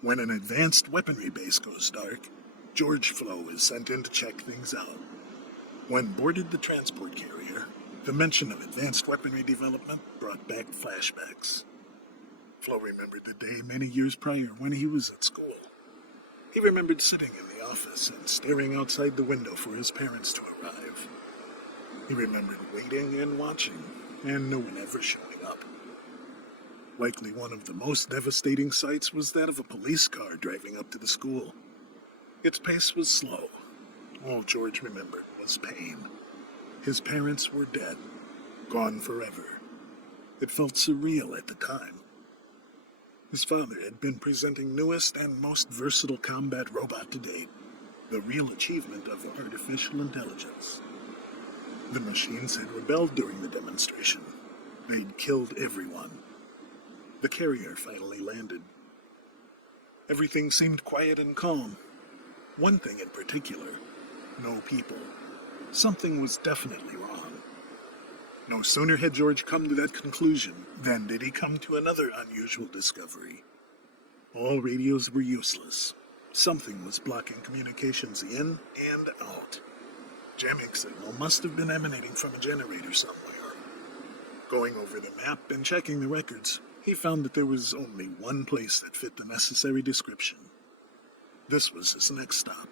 When an advanced weaponry base goes dark, George Flo is sent in to check things out. When boarded the transport carrier, the mention of advanced weaponry development brought back flashbacks. Flo remembered the day many years prior when he was at school. He remembered sitting in the office and staring outside the window for his parents to arrive. He remembered waiting and watching, and no one ever showing up. Likely one of the most devastating sights was that of a police car driving up to the school. Its pace was slow. All George remembered was pain. His parents were dead, gone forever. It felt surreal at the time. His father had been presenting newest and most versatile combat robot to date, the real achievement of artificial intelligence. The machines had rebelled during the demonstration. They'd killed everyone. The carrier finally landed. Everything seemed quiet and calm. One thing in particular, no people. Something was definitely wrong. No sooner had George come to that conclusion than did he come to another unusual discovery. All radios were useless. Something was blocking communications in and out. Jamming signal must have been emanating from a generator somewhere. Going over the map and checking the records, he found that there was only one place that fit the necessary description. This was his next stop.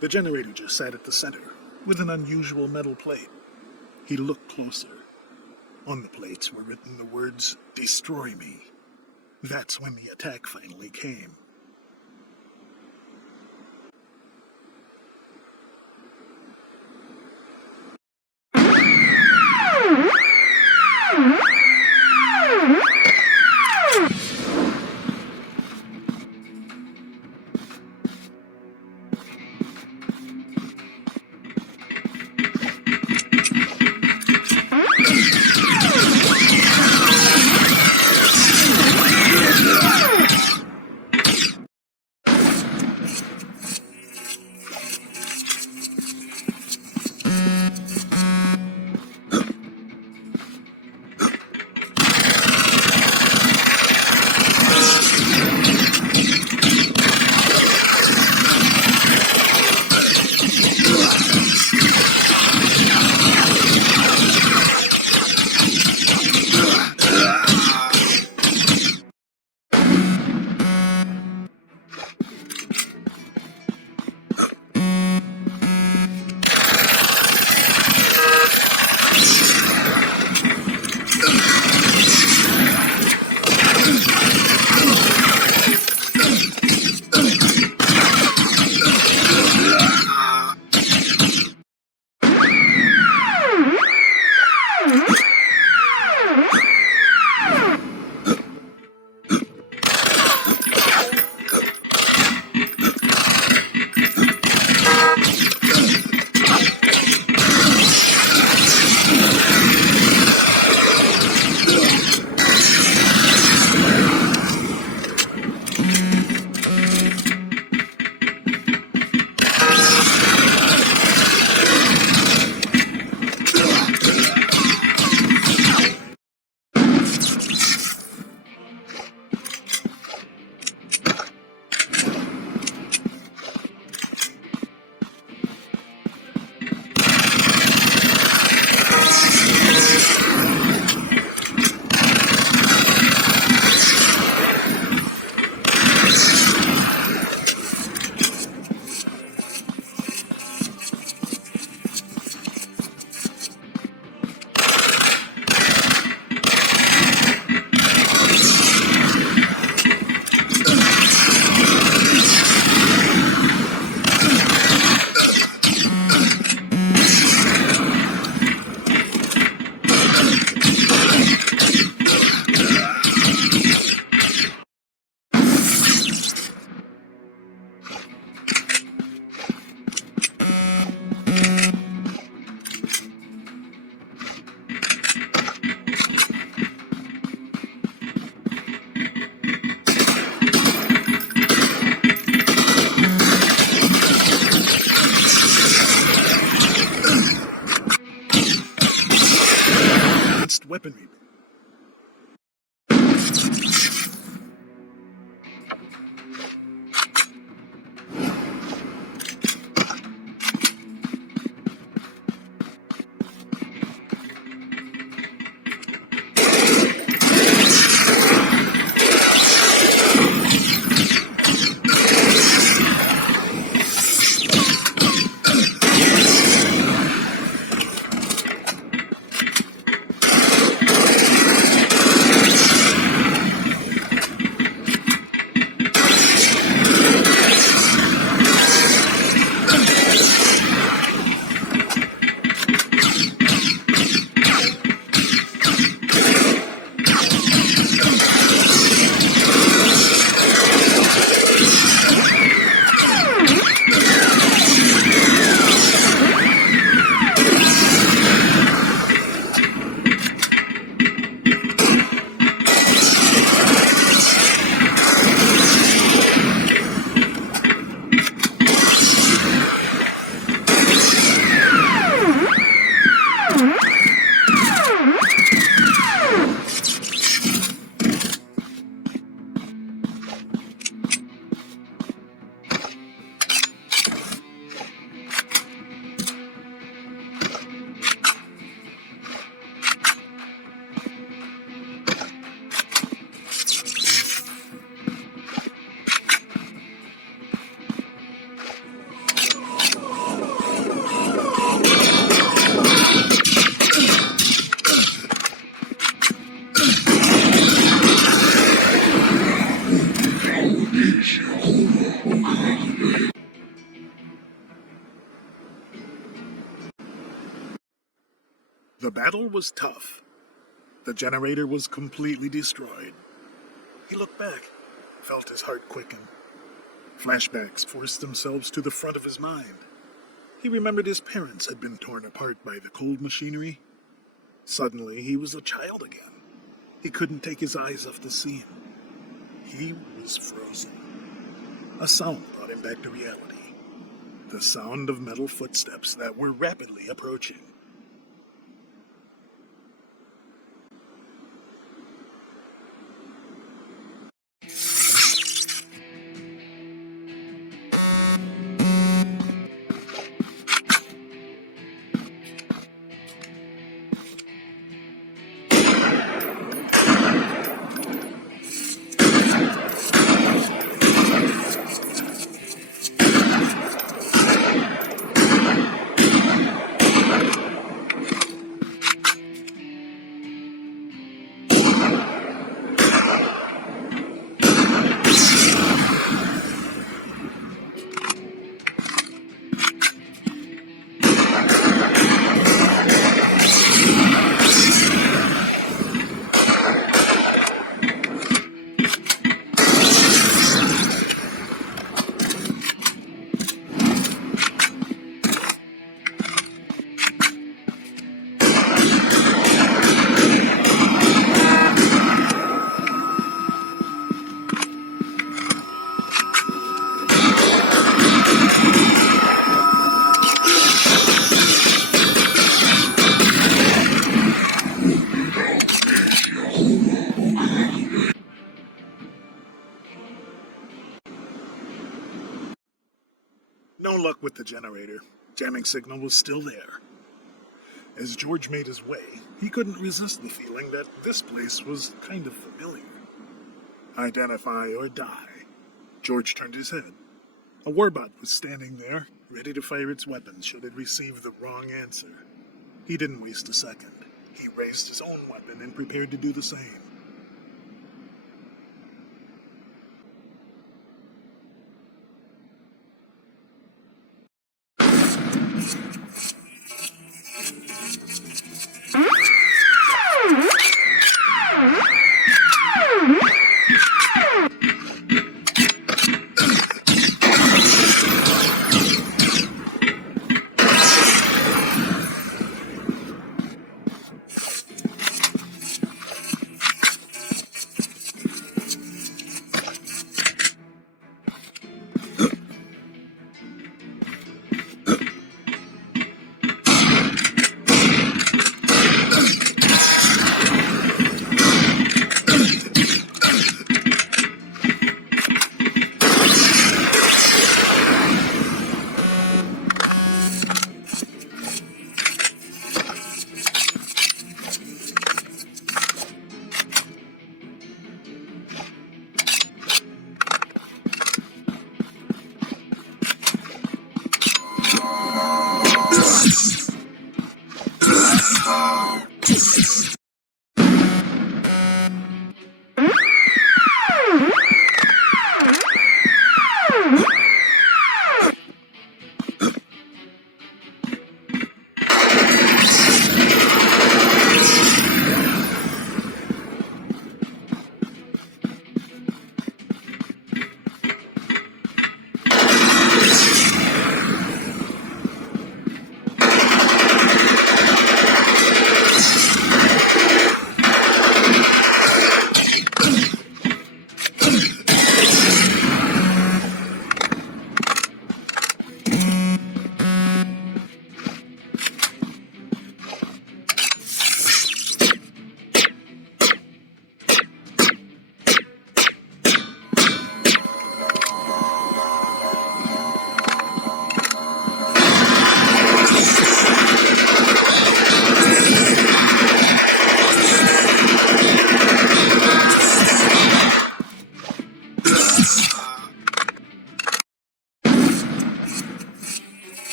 The generator just sat at the center, with an unusual metal plate. He looked closer. On the plates were written the words, "Destroy me." That's when the attack finally came. Weaponry. The battle was tough. The generator was completely destroyed. He looked back, felt his heart quicken. Flashbacks forced themselves to the front of his mind. He remembered his parents had been torn apart by the cold machinery. Suddenly, he was a child again. He couldn't take his eyes off the scene. He was frozen. A sound brought him back to reality. The sound of metal footsteps that were rapidly approaching. No luck with the generator. Jamming signal was still there. As George made his way, he couldn't resist the feeling that this place was kind of familiar. Identify or die. George turned his head. A warbot was standing there, ready to fire its weapon should it receive the wrong answer. He didn't waste a second. He raised his own weapon and prepared to do the same.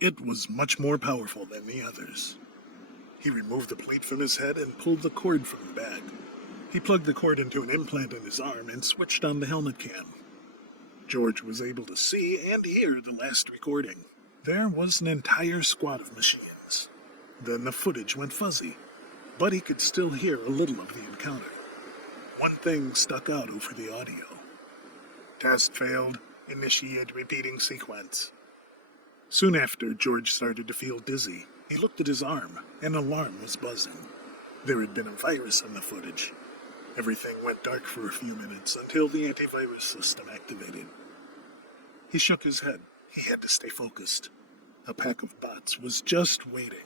It was much more powerful than the others. He removed the plate from his head and pulled the cord from the bag. He plugged the cord into an implant in his arm and switched on the helmet cam. George was able to see and hear the last recording. There was an entire squad of machines. Then the footage went fuzzy, but he could still hear a little of the encounter. One thing stuck out over the audio. Test failed. Initiate repeating sequence. Soon after, George started to feel dizzy. He looked at his arm. An alarm was buzzing. There had been a virus in the footage. Everything went dark for a few minutes until the antivirus system activated. He shook his head. He had to stay focused. A pack of bots was just waiting.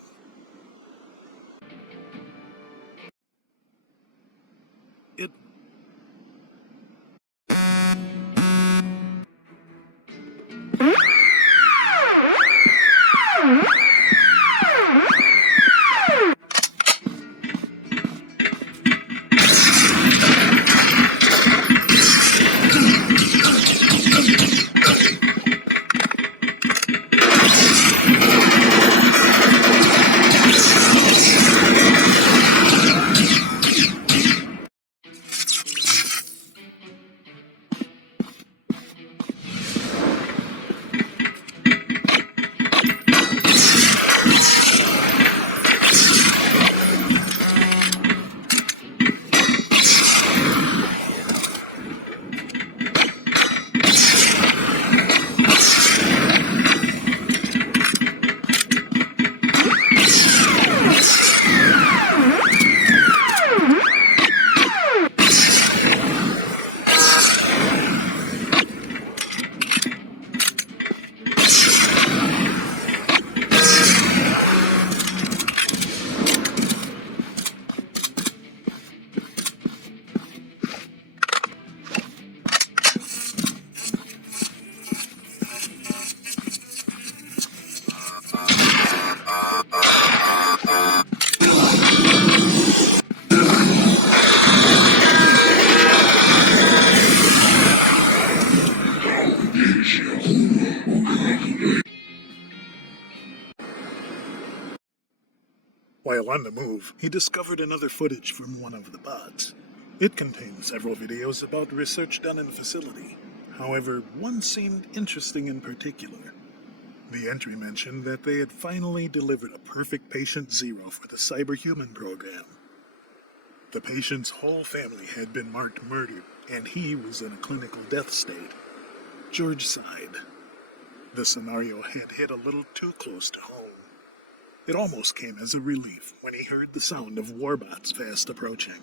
It While on the move, he discovered another footage from one of the bots. It contained several videos about research done in the facility. However, one seemed interesting in particular. The entry mentioned that they had finally delivered a perfect patient zero for the cyberhuman program. The patient's whole family had been marked murdered, and he was in a clinical death state. George sighed. The scenario had hit a little too close to home. It almost came as a relief when he heard the sound of warbots fast approaching.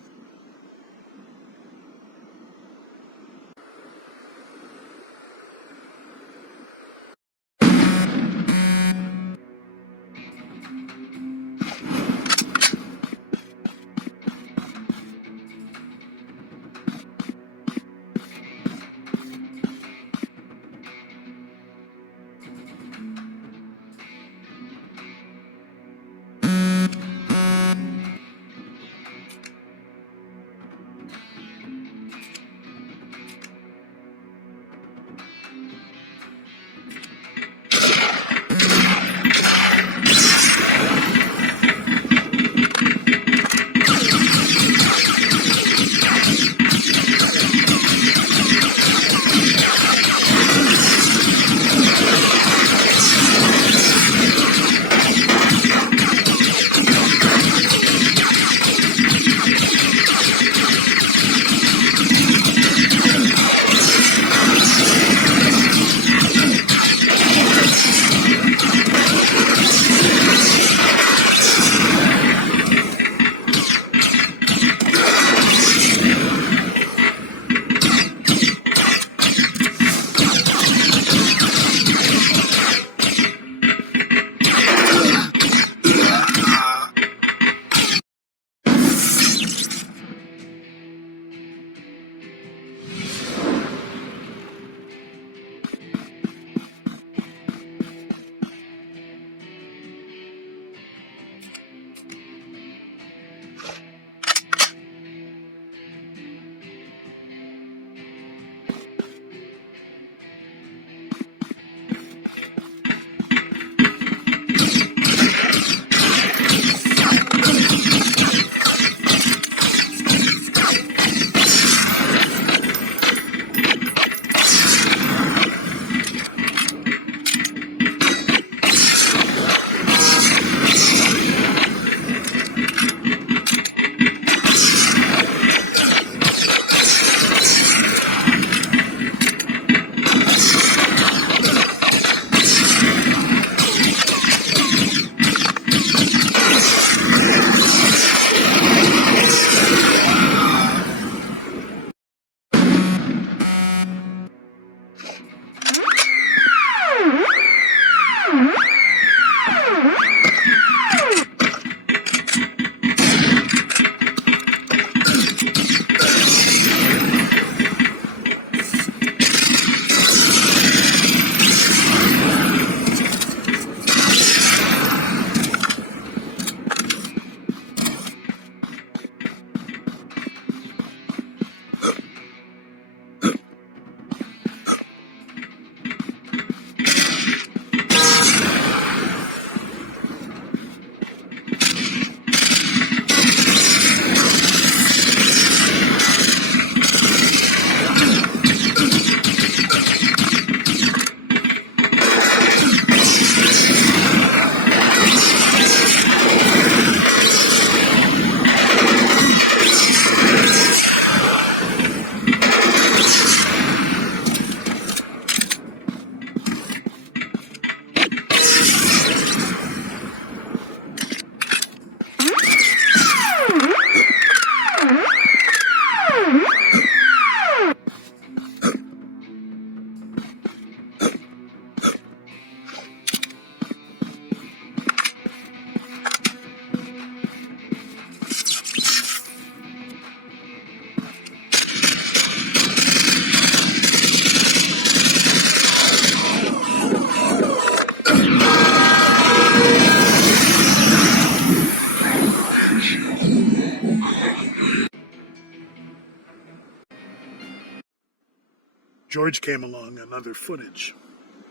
George came along on other footage.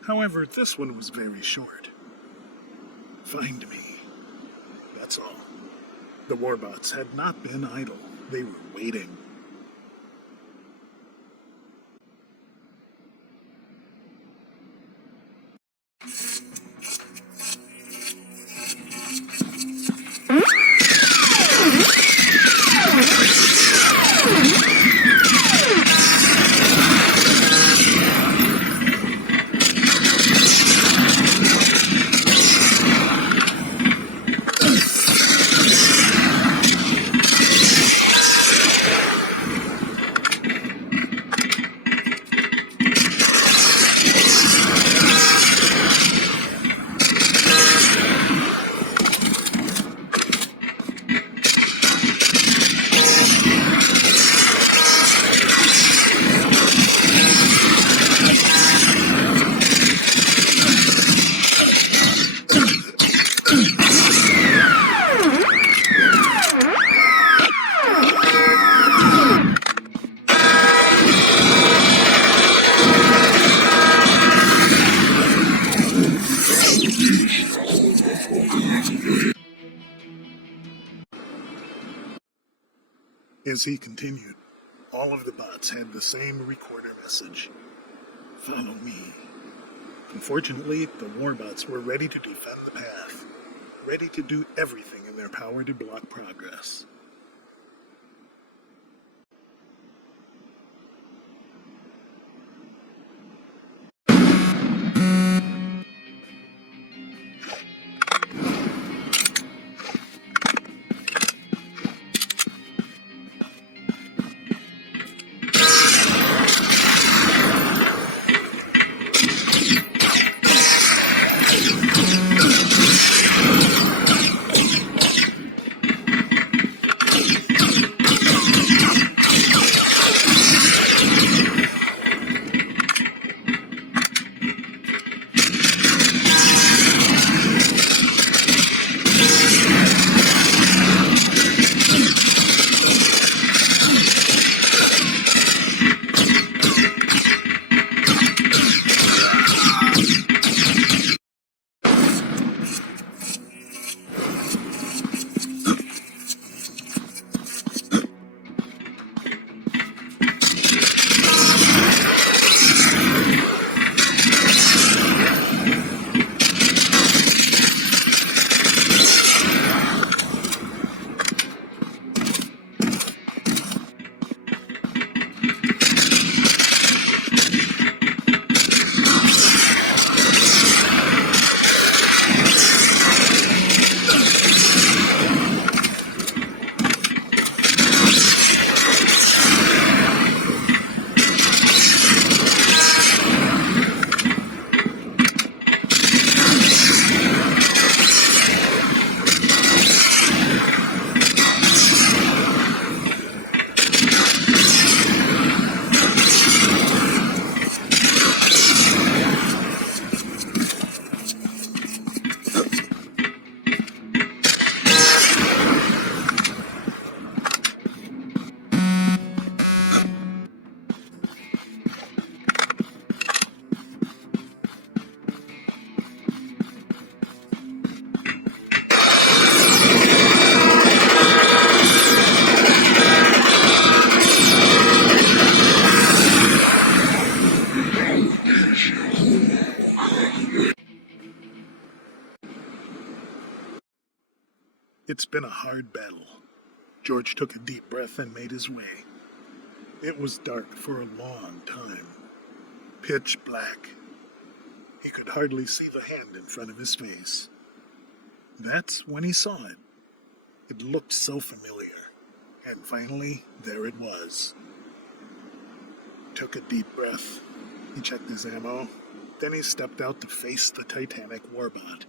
However, this one was very short. Find me. That's all. The warbots had not been idle. They were waiting. As he continued, all of the bots had the same recorder message. Follow me. Unfortunately, the warbots were ready to defend the path, ready to do everything in their power to block progress. It's been a hard battle. George took a deep breath and made his way. It was dark for a long time. Pitch black. He could hardly see the hand in front of his face. That's when he saw it. It looked so familiar. And finally, there it was. Took a deep breath. He checked his ammo. Then he stepped out to face the Titanic warbot.